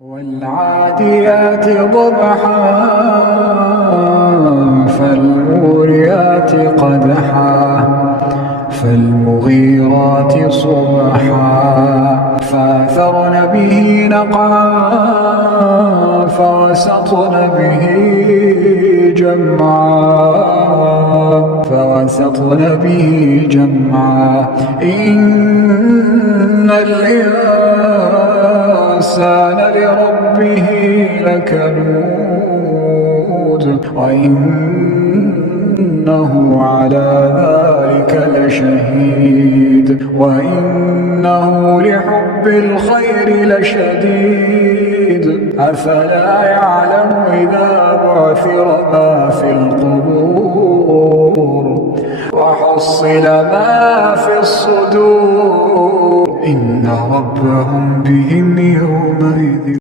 والعاديات ضبحا فالموريات قدحا فالمغيرات صبحا فأثرن به نقعا فوسطن به جمعا إن الإنسان لربه لكنود وإنه على ذلك لشهيد وإنه لحب الخير لشديد أفلا يعلم إذا بعثر ما في القبور وحصل ما في الصدور إن ربهم بهم يومئذ